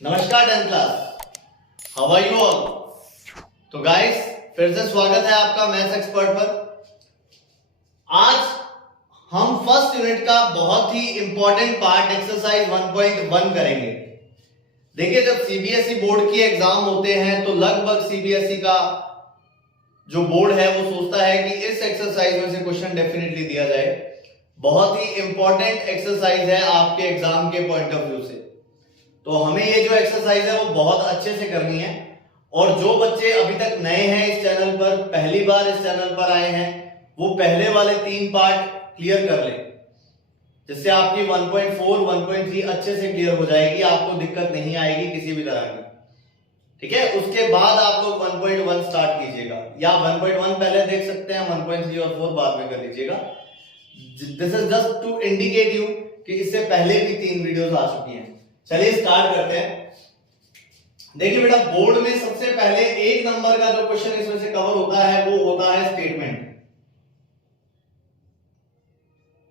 नमस्कार 10th class, how are you all. तो guys, फिर से स्वागत है आपका मैथ्स एक्सपर्ट पर। आज हम फर्स्ट यूनिट का बहुत ही इंपॉर्टेंट पार्ट एक्सरसाइज 1.1 करेंगे। देखिए, जब सीबीएसई बोर्ड की एग्जाम होते हैं तो लगभग सीबीएसई का जो बोर्ड है वो सोचता है कि इस एक्सरसाइज में से क्वेश्चन डेफिनेटली दिया जाए। बहुत ही इंपॉर्टेंट एक्सरसाइज है आपके एग्जाम के पॉइंट ऑफ व्यू से। तो हमें ये जो एक्सरसाइज है वो बहुत अच्छे से करनी है। और जो बच्चे अभी तक नए हैं इस चैनल पर, पहली बार इस चैनल पर आए हैं, वो पहले वाले 3 पार्ट क्लियर कर लें, जिससे आपकी 1.4 1.3 अच्छे से क्लियर हो जाएगी, आपको दिक्कत नहीं आएगी किसी भी तरह की। ठीक है, उसके बाद आप लोग 1.1 स्टार्ट कीजिएगा, या 1.1 पहले देख सकते हैं, 1.3 और 4 बाद में कर लीजिएगा। This is just to indicate you कि इससे पहले भी 3 वीडियोस आ चुकी हैं। चलिए स्टार्ट करते हैं। देखिए बेटा, बोर्ड में सबसे पहले 1 नंबर का जो क्वेश्चन इसमें से कवर होता है वो होता है statement.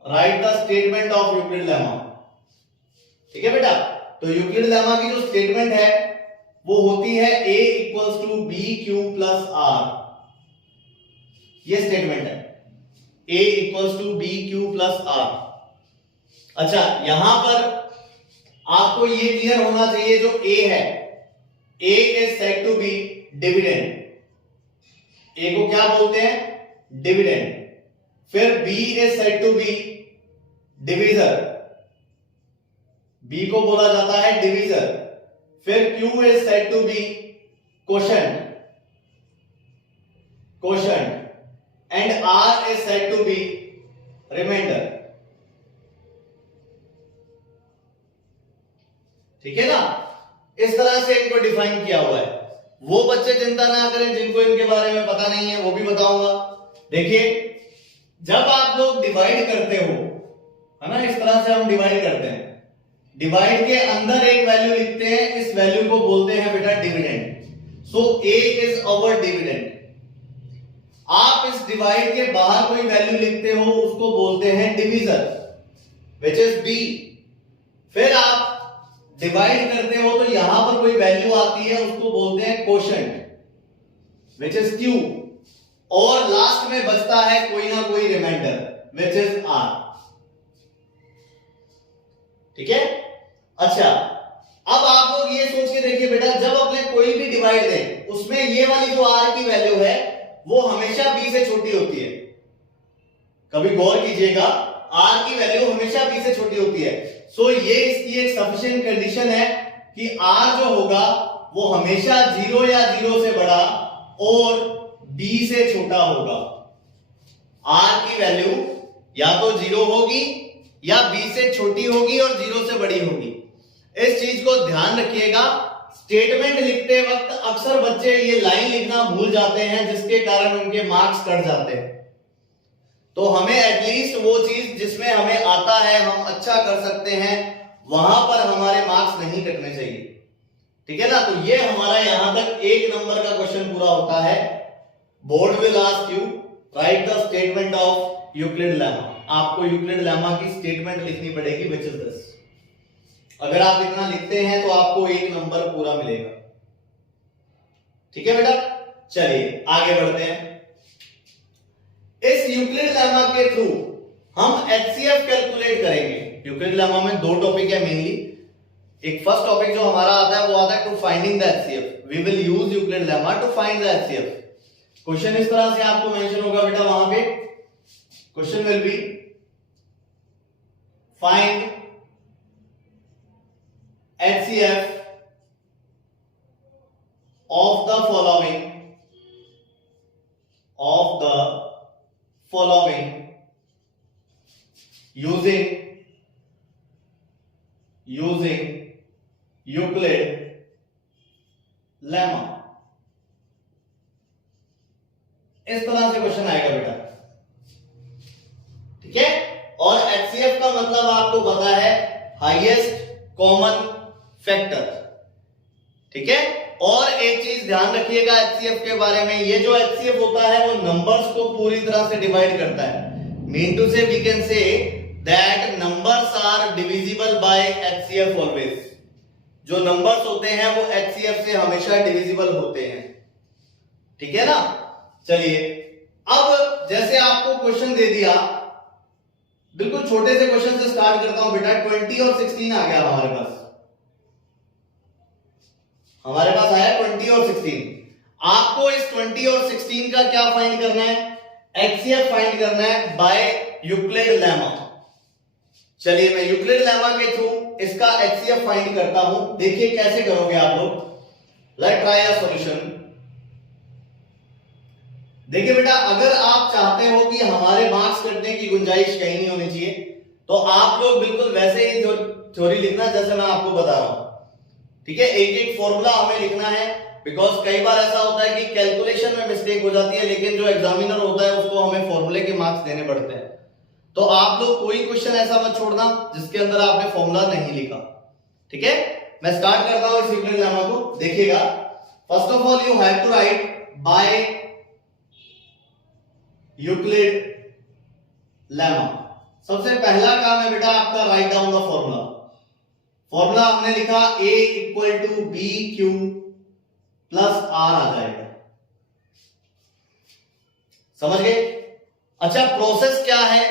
Right the statement of Euclid lemma. ठीक है बेटा, तो यूक्लिड लेमा की जो स्टेटमेंट है वो होती है a equals to B Q plus r. ये स्टेटमेंट है, a equals to B Q plus r. अच्छा, यहां पर आपको ये क्लियर होना चाहिए, जो a है, a is said to be dividend. a को क्या बोलते हैं? डिविडेंड। फिर b is said to be divisor, b को बोला जाता है डिविजर। फिर q is said to be quotient, and r is said to be remainder. ठीक है ना, इस तरह से इनको डिफाइन किया हुआ है। वो बच्चे चिंता ना करें जिनको इनके बारे में पता नहीं है, वो भी बताऊंगा। देखिए, जब आप लोग डिवाइड करते हो, है ना, इस तरह से हम डिवाइड करते हैं। डिवाइड के अंदर एक वैल्यू लिखते हैं, इस वैल्यू को बोलते हैं बेटा dividend. So a is our dividend. आप इस डिवाइड के बाहर कोई वैल्यू लिखते हो, उसको बोलते हैं डिविजर, विच इज b। फिर आप डिवाइड करते हो तो यहां पर कोई वैल्यू आती है, उसको बोलते हैं क्वोशंट, विच इज q। और लास्ट में बचता है कोई ना कोई रिमाइंडर, विच इज r। ठीक है। अच्छा, अब आप लोग ये सोच के देखिए बेटा, जब अपने कोई भी डिवाइड दें उसमें ये वाली जो r की वैल्यू है वो हमेशा b से छोटी होती है। कभी गौर कीजिएगा, r की वैल्यू हमेशा b से छोटी होती है। सो ये इसकी एक सफिशिएंट कंडीशन है कि r जो होगा वो हमेशा 0 या 0 से बड़ा और b से छोटा होगा। r की वैल्यू या तो 0 होगी या b से छोटी होगी और 0 से बड़ी होगी। इस चीज को ध्यान रखिएगा। स्टेटमेंट लिखते वक्त अक्सर बच्चे ये लाइन लिखना भूल जाते हैं, जिसके कारण उनके मार्क्स कट जाते हैं। तो हमें एटलीस्ट वो चीज जिसमें हमें आता है, हम अच्छा कर सकते हैं, वहां पर हमारे मार्क्स नहीं कटने चाहिए। ठीक है ना। तो ये हमारा यहां तक 1 नंबर का क्वेश्चन पूरा होता है। Board will ask you right the statement of Euclid lemma. आपको यूक्लिड लेमा की स्टेटमेंट लिखनी पड़ेगी, विच इज दिस। अगर आप इतना लिखते हैं तो आपको 1 नंबर पूरा मिलेगा। ठीक है बेटा, चलिए आगे बढ़ते हैं। इस यूक्लिड लेमा के थ्रू हम एचसीएफ कैलकुलेट करेंगे। यूक्लिड लेमा में 2 टॉपिक है मेनली। एक फर्स्ट टॉपिक जो हमारा आता है वो आता है to finding the HCF. We will use Euclid lemma to find the HCF. Question इस तरह से आपको मेंशन होगा बेटा, वहां पे question will be find HCF of the following using Euclid lemma। इस तरह से क्वेश्चन आएगा बेटा। ठीक है। और HCF का मतलब आपको पता है, हाईएस्ट कॉमन फैक्टर। ठीक है। और एक चीज ध्यान रखिएगा एचसीएफ के बारे में, ये जो एचसीएफ होता है वो नंबर्स को पूरी तरह से डिवाइड करता है। Mean to say we can say that numbers are divisible by HCF always. जो नंबर्स होते हैं वो HCF से हमेशा डिविजिबल होते हैं, ठीक है ना। चलिए अब जैसे आपको क्वेश्चन दे दिया, बिल्कुल छोटे से क्वेश्चन से स्टार्ट करता हूं बेटा। 20 और 16 आ गया हमारे पास आया 20 और 16। आपको इस 20 और 16 का क्या फाइंड करना है? HCF फाइंड करना है बाय यूक्लिड लेमा। चलिए मैं यूक्लिड लेमा के थ्रू इसका HCF फाइंड करता हूं। देखिए कैसे करोगे आप लोग। Let's try a solution. देखिए बेटा, अगर आप चाहते हो कि हमारे मार्क्स कटने की गुंजाइश कहीं नहीं होनी चाहिए, तो आप लोग बिल्कुल वैसे ही थ्योरी लिखना जैसे मैं आपको बता रहा हूं, ठीक है। एक एक फॉर्मूला हमें लिखना है, बिकॉज कई बार ऐसा होता है कि कैलकुलेशन में मिस्टेक हो जाती है, लेकिन जो एग्जामिनर होता है उसको हमें फॉर्मूले के मार्क्स देने पड़ते हैं। तो आप लोग कोई क्वेश्चन ऐसा मत छोड़ना जिसके अंदर आपने फॉर्मूला नहीं लिखा, ठीक है। मैं स्टार्ट करता हूं इस यूक्लिड लेमा को। देखिएगा, first of all you have to write by Euclid lemma. सबसे पहला काम है बेटा आपका, write down the formula. Formula हमने लिखा A equal to B Q plus R आ जाएगा, समझ गए। अच्छा, प्रोसेस क्या है?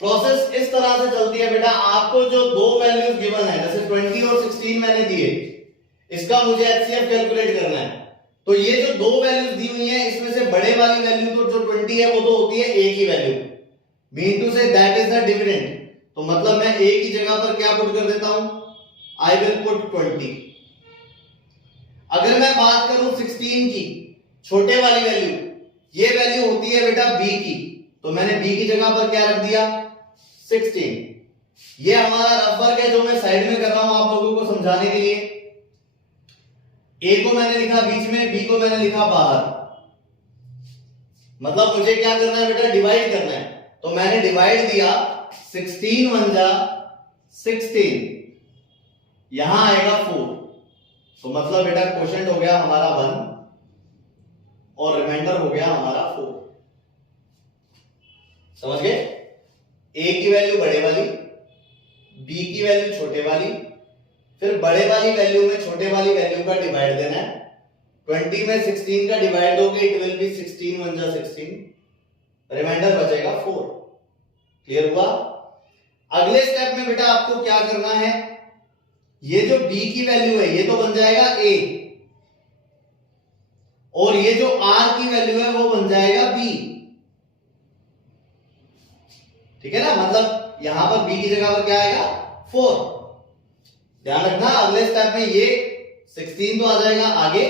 प्रोसेस इस तरह से चलती है बेटा, आपको जो दो वैल्यूज गिवन है, जैसे 20 और 16 मैंने दिए, इसका मुझे HCF कैलकुलेट करना है। तो ये जो दो वैल्यूज दी हुई है, इसमें से बड़े वाली वैल्यू तो जो 20 है वो तो होती है A की value, mean to say that is the dividend. तो मतलब मैं A की जगह पर क्या पुट कर देता हूं? I will put 20। अगर मैं बात करूं 16 की, छोटे वाली वैल्यू, ये वैल्यू होती है बेटा B की, तो मैंने B की जगह पर क्या रख दिया? 16। ये हमारा रफ वर्क है जो मैं साइड में कर रहा हूं आप लोगों को समझाने के लिए। A को मैंने लिखा बीच में, B को मैंने लिखा बाहर। मतलब मुझे क्या करना है बेटा? डिवाइड करना है। तो मैंने डिवाइड दिया, 16 1 जा 16, यहां आएगा 4। तो मतलब बेटा क्वोशंट हो गया हमारा 1 और रिमाइंडर हो गया हमारा 4। समझ गए? A की वैल्यू बड़े वाली, B की वैल्यू छोटे वाली, फिर बड़े वाली वैल्यू में छोटे वाली वैल्यू का डिवाइड देना है। 20 में 16 का डिवाइड दोगे, इट विल बी 16 1 जा 16, रिमाइंडर बचेगा 4। क्लियर हुआ? अगले स्टेप में बेटा आपको क्या करना है? ये जो B की वैल्यू है ये तो बन जाएगा A, और ये जो R की वैल्यू है वो बन जाएगा B, ठीक है ना। मतलब यहां पर B की जगह पर क्या आएगा? 4। ध्यान रखना, अगले स्टेप में ये 16 तो आ जाएगा आगे,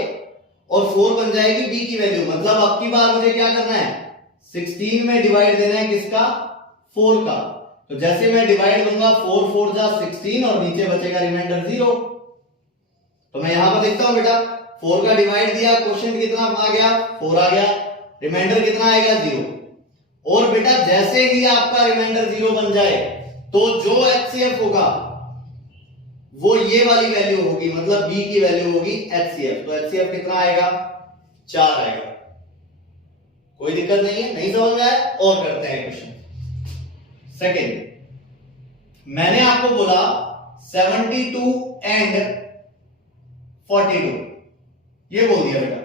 और 4 बन जाएगी B की वैल्यू। मतलब अब की बार मुझे क्या करना है? 16 में डिवाइड देना है किसका? 4 का। तो जैसे मैं डिवाइड दूंगा, 4 4 जा 16 और नीचे बचेगा रिमाइंडर 0। तो मैं यहां पर देखता हूं बेटा, 4 का डिवाइड दिया, क्वोशिएंट कितना आ गया? 4 आ गया, रिमाइंडर कितना आएगा? 0। और बेटा जैसे ही आपका रिमाइंडर 0 बन जाए, तो जो HCF होगा वो ये वाली वैल्यू होगी, मतलब B की वैल्यू होगी HCF। तो HCF कितना आएगा? 4 आएगा। कोई दिक्कत नहीं है? नहीं समझ में आया? और करते हैं क्वेश्चन सेकंड। मैंने आपको बोला 72 एंड 42, ये बोल दिया बेटा,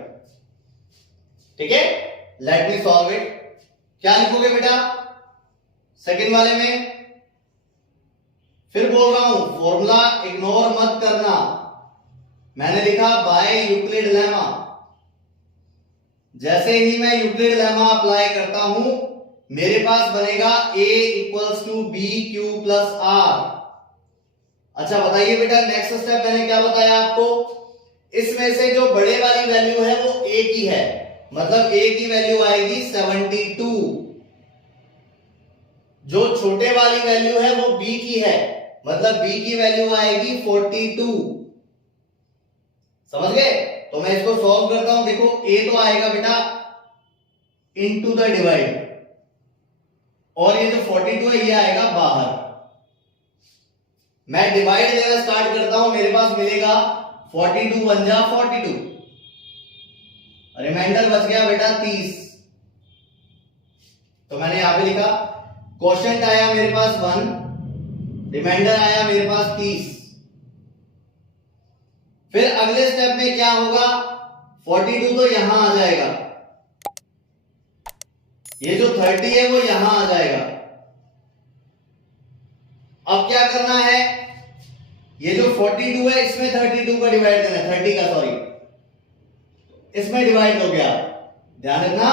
ठीक है। Let me solve it. क्या लिखोगे बेटा सेकंड वाले में? फिर बोल रहा हूं, फॉर्मूला इग्नोर मत करना। मैंने लिखा बाय यूक्लिड लेमा। जैसे ही मैं यूक्लिड लेमा अप्लाई करता हूं, मेरे पास बनेगा A equals to B Q plus r. अच्छा बताइए बेटा, नेक्स्ट स्टेप मैंने क्या बताया आपको? इसमें से जो बड़े वाली वैल्यू है वो A की है, मतलब A की वैल्यू आएगी 72। जो छोटे वाली वैल्यू है वो B की है, मतलब B की वैल्यू आएगी 42। समझ गए? तो मैं इसको सॉल्व करता हूं। देखो A तो आएगा बेटा इनटू द डिवाइड, और ये जो 42 है ये आएगा बाहर। मैं डिवाइड देना स्टार्ट करता हूं, मेरे पास मिलेगा 42 1 जा 42, रिमाइंडर बच गया बेटा 30। तो मैंने यहां पे लिखा, क्वोशिएंट आया मेरे पास 1, रिमाइंडर आया मेरे पास 30। फिर अगले स्टेप में क्या होगा, 42 तो यहां आ जाएगा, ये जो 30 है वो यहां आ जाएगा। अब क्या करना है, ये जो 42 है इसमें 32 का डिवाइड देना है, 30 का सॉरी, इसमें डिवाइड हो गया। ध्यान रखना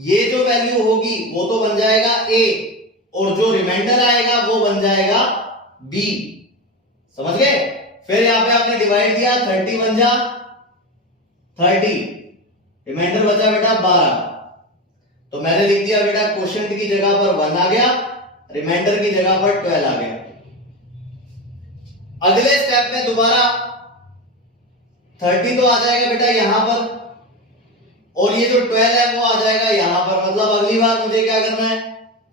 ये जो वैल्यू होगी वो तो बन जाएगा ए, और जो रिमाइंडर आएगा वो बन जाएगा बी। समझ गए। फिर यहां पे आपने डिवाइड दिया, 30 बन जा 30, रिमाइंडर बचा बेटा 12। तो मैंने लिख दिया बेटा क्वोशिएंट की जगह पर 1 आ गया, रिमाइंडर की जगह पर 12 आ गया। अगले स्टेप में दोबारा 30 तो आ जाएगा बेटा यहां पर, और ये जो 12 है वो आ जाएगा यहां पर। मतलब अगली बार मुझे क्या करना है,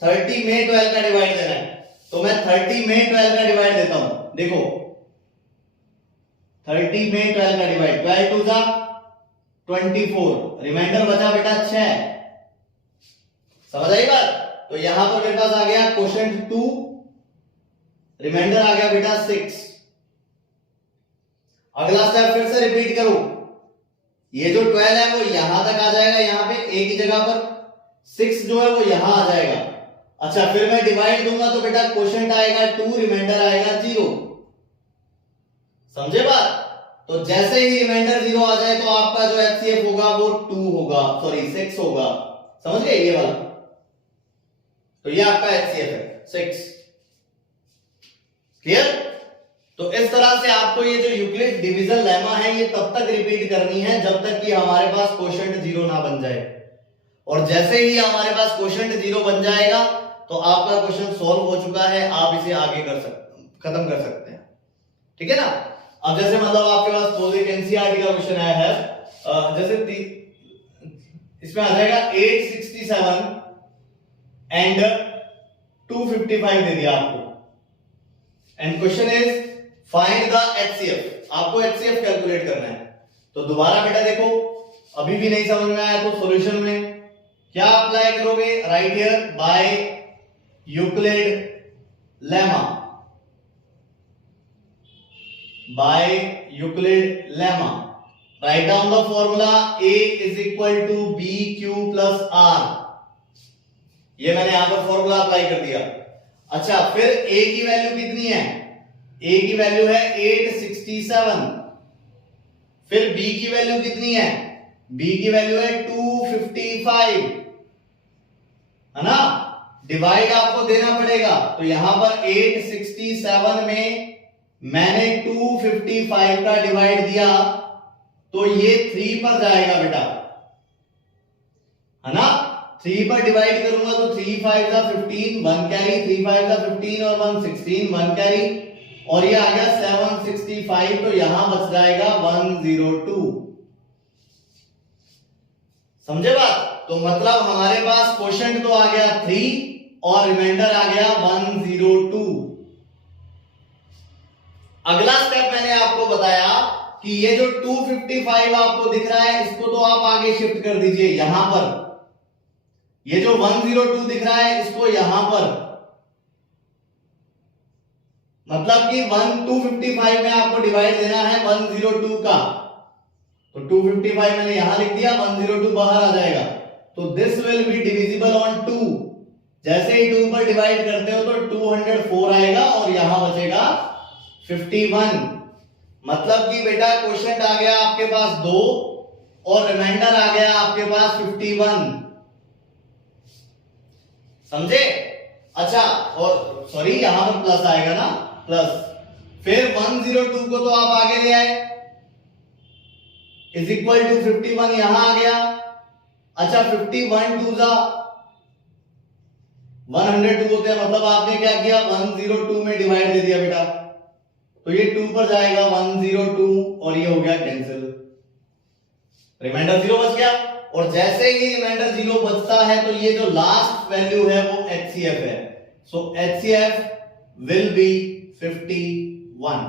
30 में 12 का डिवाइड देना है। तो मैं 30 में 12 का डिवाइड देता हूं। देखो 30 में 12 का डिवाइड, 12 टू जा 24, रिमाइंडर बचा बेटा 6। समझ आई बात। तो यहां पर मेरे पास आ गया क्वोशिएंट 2, रिमाइंडर आ गया बेटा 6। अगला स्टेप फिर से रिपीट करो, ये जो 12 है वो यहां तक आ जाएगा, यहां पे ए की जगह पर 6 जो है वो यहां आ जाएगा। अच्छा फिर मैं डिवाइड दूंगा तो बेटा क्वोशिएंट आएगा 2, रिमाइंडर आएगा 0। समझे बात। तो जैसे ही रिमाइंडर 0 आ जाए तो आपका जो एचसीएफ होगा वो 2 होगा, सॉरी 6 होगा। समझ गए ये वाला। तो ये आपका एचसीएफ है 6। क्लियर। तो इस तरह से आपको ये जो यूक्लिड डिवीजन लेमा है ये तब तक रिपीट करनी है जब तक कि हमारे पास क्वोशिएंट 0 ना बन जाए, और जैसे ही हमारे पास क्वोशिएंट 0 बन जाएगा तो आपका क्वेश्चन सॉल्व हो चुका है, आप इसे आगे खत्म कर सकते हैं। ठीक है ना। अब जैसे मतलब आपके पास पोजिक एनसीईआरटी का क्वेश्चन आया है, जैसे इसमें आ जाएगा 867 एंड 255 दे दिया आपको, and question is find the HCF. आपको एचसीएफ कैलकुलेट करना है। तो दोबारा बेटा देखो, अभी भी नहीं समझ में आया तो सॉल्यूशन में क्या अप्लाई करोगे, right here by Euclid lemma, by Euclid lemma write down the formula a is equal to B Q plus r. ये मैंने यहां पर फॉर्मूला अप्लाई कर दिया। अच्छा फिर a की वैल्यू कितनी है, a की वैल्यू है 867। फिर b की वैल्यू कितनी है, b की वैल्यू है 255, है ना। डिवाइड आपको देना पड़ेगा। तो यहां पर 867 में मैंने 255 का डिवाइड दिया तो ये 3 पर जाएगा बेटा, है ना। 3 पर डिवाइड करूंगा तो 3 5 का 15, 1 कैरी, 3 5 का 15 और 1 16, 1 कैरी, और ये आ गया 765। तो यहां बच जाएगा 102। समझे बात। तो मतलब हमारे पास क्वोशिएंट तो आ गया 3 और रिमाइंडर आ गया 102। अगला स्टेप मैंने आपको बताया कि ये जो 255 आपको दिख रहा है इसको तो आप आगे शिफ्ट कर दीजिए यहां पर। ये जो 102 दिख रहा है इसको यहां पर, मतलब कि 255 में आपको डिवाइड देना है 102 का। तो 255 मैंने यहां लिख दिया, 102 बाहर आ जाएगा। तो this will be divisible on 2। जैसे ही 2 पर डिवाइड करते हो तो 204 आएगा और यहां बचेगा 51। मतलब कि बेटा क्वोशिएंट आ गया आपके पास 2 और रिमाइंडर आ गया आपके पास 51। समझे। अच्छा और सॉरी यहां पर प्लस आएगा ना, प्लस। फिर 102 को तो आप आगे ले आए, इज इक्वल टू 51 यहां आ गया। अच्छा 51 2 जा 102 होते हैं, मतलब आपने क्या किया 102 में डिवाइड दे दिया बेटा, तो ये 2 पर जाएगा 102 और ये हो गया कैंसिल, रिमाइंडर 0 बच गया। और जैसे ही रिमाइंडर 0 बचता है तो ये जो लास्ट वैल्यू है वो एचसीएफ है। सो एचसीएफ विल बी 51।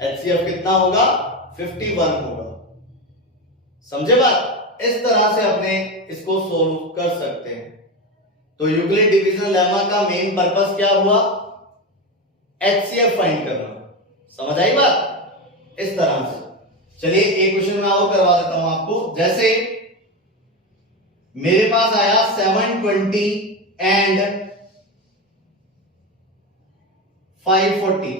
एचसीएफ कितना होगा, 51 होगा। समझे बात। इस तरह से अपने इसको सोल्व कर सकते हैं। तो यूक्लिड डिवीजन लेमा का मेन पर्पस क्या हुआ, एचसीएफ फाइंड करना। समझ आई बात? इस तरह से। चलिए एक क्वेश्चन मैं और करवा देता हूं आपको। जैसे मेरे पास आया 720 एंड 540,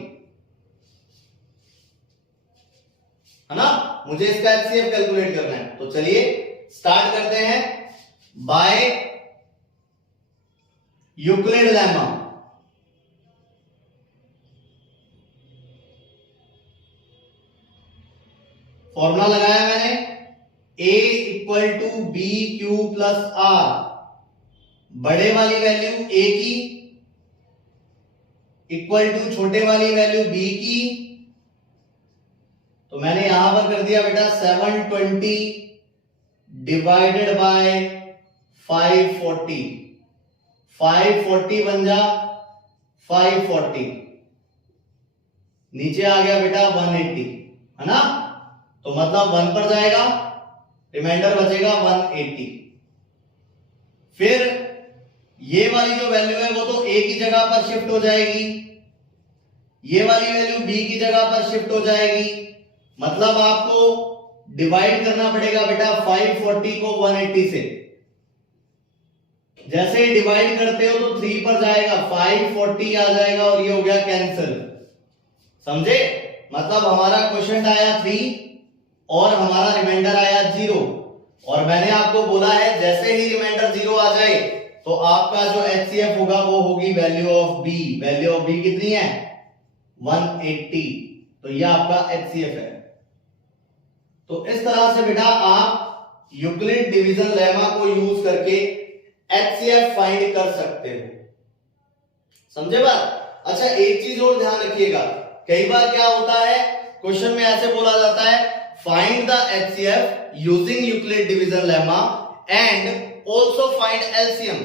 है ना? मुझे इसका एचसीएफ कैलकुलेट करना है। तो चलिए स्टार्ट करते हैं बाय यूक्लिड लेमा। फॉर्मूला लगाया मैंने, a equal to B Q plus r, बड़े वाली वैल्यू a की इक्वल टू छोटे वाली वैल्यू b की। तो मैंने यहां पर कर दिया बेटा 720 डिवाइडेड बाय 540, 540 बन जा 540, नीचे आ गया बेटा 180, है ना? तो मतलब 1 पर जाएगा, रिमाइंडर बचेगा 180। फिर ये वाली जो वैल्यू है वो तो a की जगह पर शिफ्ट हो जाएगी, ये वाली वैल्यू b की जगह पर शिफ्ट हो जाएगी। मतलब आपको डिवाइड करना पड़ेगा बेटा 540 को 180 से। जैसे ही डिवाइड करते हो तो 3 पर जाएगा, 540 आ जाएगा और ये हो गया कैंसिल। समझे? मतलब हमारा क्वेश्चन आया 3 और हमारा रिमाइंडर आया 0। और मैंने आपको बोला है जैसे ही रिमाइंडर 0 आ जाए तो आपका जो एचसीएफ होगा वो होगी value of b. Value of b कितनी है? 180। तो ये आपका एचसीएफ है। तो इस तरह से बेटा आप यूक्लिड डिवीजन लेमा को यूज करके एचसीएफ फाइंड कर सकते हो। समझे बात? अच्छा एक चीज और ध्यान रखिएगा, कई बार क्या होता है क्वेश्चन में ऐसे बोला जाता है find the HCF using Euclid division lemma and also find LCM.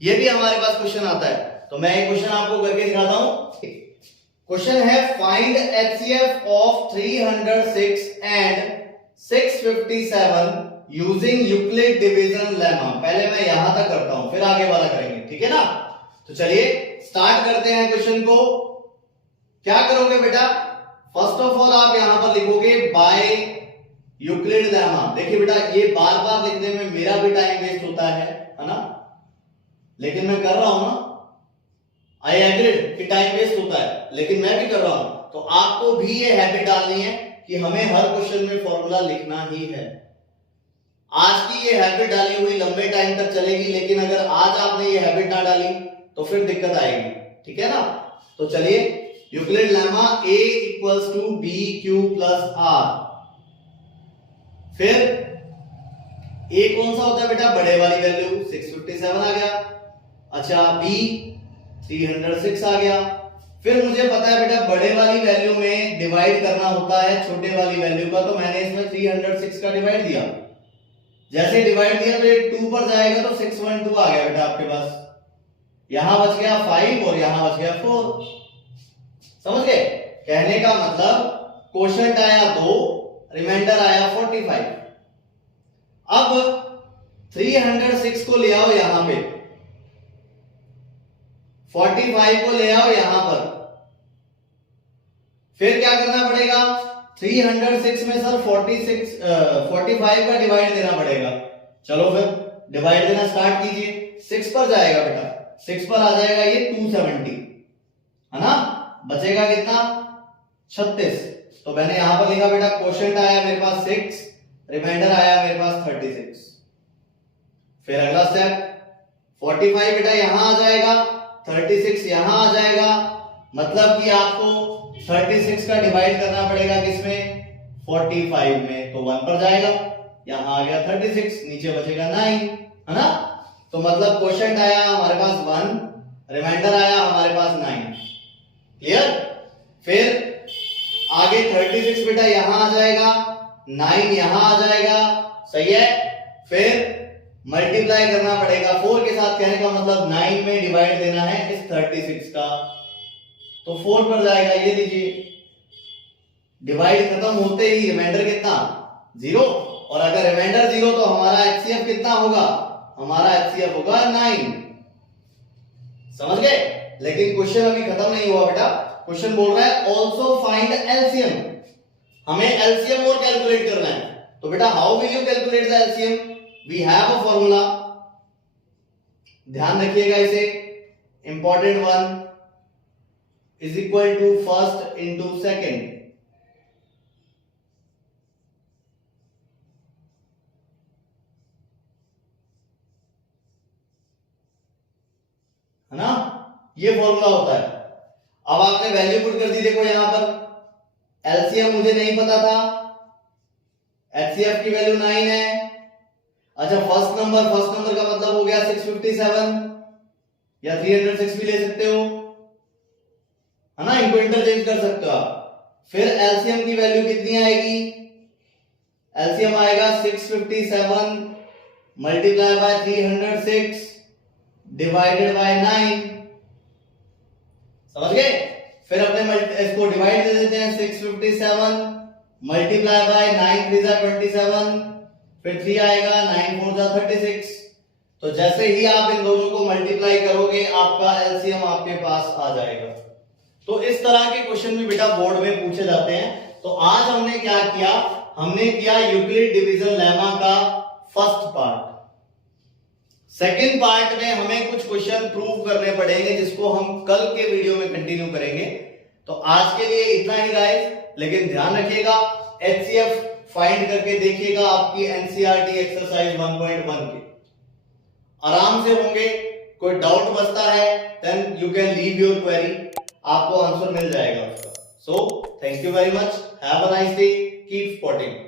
ये भी हमारे पास क्वेश्चन आता है। तो मैं एक क्वेश्चन आपको करके दिखाता हूं। क्वेश्चन है find HCF of 306 and 657 using Euclid division lemma. पहले मैं यहां तक करता हूं फिर आगे वाला करेंगे, ठीक है ना? तो चलिए स्टार्ट करते हैं क्वेश्चन को। क्या करोगे बेटा? फर्स्ट ऑफ ऑल आप यहां पर लिखोगे बाय यूक्लिड लेमा। देखिए बेटा ये बार बार लिखने में मेरा भी टाइम वेस्ट होता है ना? लेकिन मैं कर रहा हूं ना, आई एग्रीड कि टाइम वेस्ट होता है, लेकिन मैं भी कर रहा हूं। तो आपको भी ये हैबिट डालनी है कि हमें हर क्वेश्चन में फॉर्मूला लिखना ही है। आज की ये हैबिट डाली हुई लंबे टाइम तक चलेगी, लेकिन अगर आज आपने ये हैबिट ना डाली तो फिर दिक्कत आएगी, ठीक है ना? तो चलिए Euclid lemma a equals to B Q plus r. फिर a कौन सा होता है बेटा? बड़े वाली वैल्यू 657 आ गया। अच्छा b 306 आ गया। फिर मुझे पता है बेटा बड़े वाली वैल्यू में डिवाइड करना होता है छोटे वाली वैल्यू का, तो मैंने इसमें 306 का डिवाइड दिया। जैसे डिवाइड दिया तो ये 2 पर जाएगा तो 612 आ गया बेटा आपके पास। यहां बच गया 5 और यहां बच गया 4। समझ गए? कहने का मतलब क्वोशंट आया 2, रिमाइंडर आया 45। अब 306 को ले आओ यहां पे, 45 को ले आओ यहां पर। फिर क्या करना पड़ेगा? 306 में सर 45 का डिवाइड देना पड़ेगा। चलो फिर डिवाइड देना स्टार्ट कीजिए। 6 पर जाएगा बेटा, 6 पर आ जाएगा ये 270, है ना? बचेगा कितना? 36। तो मैंने यहां पर लिखा बेटा क्वोशंट आया मेरे पास 6, रिमाइंडर आया मेरे पास 36। फिर अगला स्टेप 45 बेटा यहां आ जाएगा, 36 यहां आ जाएगा। मतलब कि आपको 36 का डिवाइड करना पड़ेगा किसमें? 45 में। तो 1 पर जाएगा, यहां आ गया 36, नीचे बचेगा 9, है ना? तो मतलब क्वोशंट आया हमारे पास 1, रिमाइंडर आया हमारे पास 9। क्लियर? फिर आगे 36 बेटा यहां आ जाएगा, 9 यहां आ जाएगा, सही है? फिर मल्टीप्लाई करना पड़ेगा 4 के साथ। कहने का मतलब 9 में डिवाइड देना है इस 36 का, तो 4 पर जाएगा। ये लीजिए डिवाइड खत्म होते ही रिमाइंडर कितना? 0। और अगर रिमाइंडर 0 तो हमारा एचसीएफ कितना होगा? हमारा एचसीएफ होगा 9। समझ गए? लेकिन क्वेश्चन अभी खत्म नहीं हुआ बेटा। क्वेश्चन बोल रहा है ऑल्सो फाइंड एलसीएम, हमें एलसीएम और कैलकुलेट करना है। तो बेटा how will you calculate the LCM, we have a formula, ध्यान रखिएगा इसे, important one, is equal to first into second. है ना, ये फॉर्मूला होता है। अब आपने वैल्यू पुट कर दी, देखो यहां पर एलसीएम मुझे नहीं पता था, एचसीएफ की वैल्यू 9 है। अच्छा फर्स्ट नंबर का मतलब हो गया 657 या 306 भी ले सकते हो, है ना, इनको इंटरचेंज कर सकते हो आप। फिर एलसीएम की वैल्यू कितनी आएगी, एलसीएम आएगा 657 मल्टीप्लाई बाय 306 डिवाइडेड बाय 9, समझ गए। फिर अपने इसको डिवाइड दे देते हैं, 657 मल्टीप्लाई बाय 9 3 जा 27, फिर 3 आएगा, 9 4 जा 36। तो जैसे ही आप इन दोनों को मल्टीप्लाई करोगे आपका एलसीएम आपके पास आ जाएगा। तो इस तरह के क्वेश्चन भी बेटा बोर्ड में पूछे जाते हैं। तो आज हमने क्या किया, हमने किया यूक्लिड डिवीजन लेमा का फर्स्ट पार्ट। सेकेंड पार्ट में हमें कुछ क्वेश्चन प्रूव करने पड़ेंगे जिसको हम कल के वीडियो में कंटिन्यू करेंगे। तो आज के लिए इतना ही गाइस, लेकिन ध्यान रखिएगा एचसीएफ फाइंड करके देखिएगा आपकी एनसीईआरटी एक्सरसाइज 1.1 के आराम से होंगे। कोई डाउट बचता है then you can leave your query, आपको आंसर मिल जाएगा उसका। So thank you very much, have a nice day, keep spotting.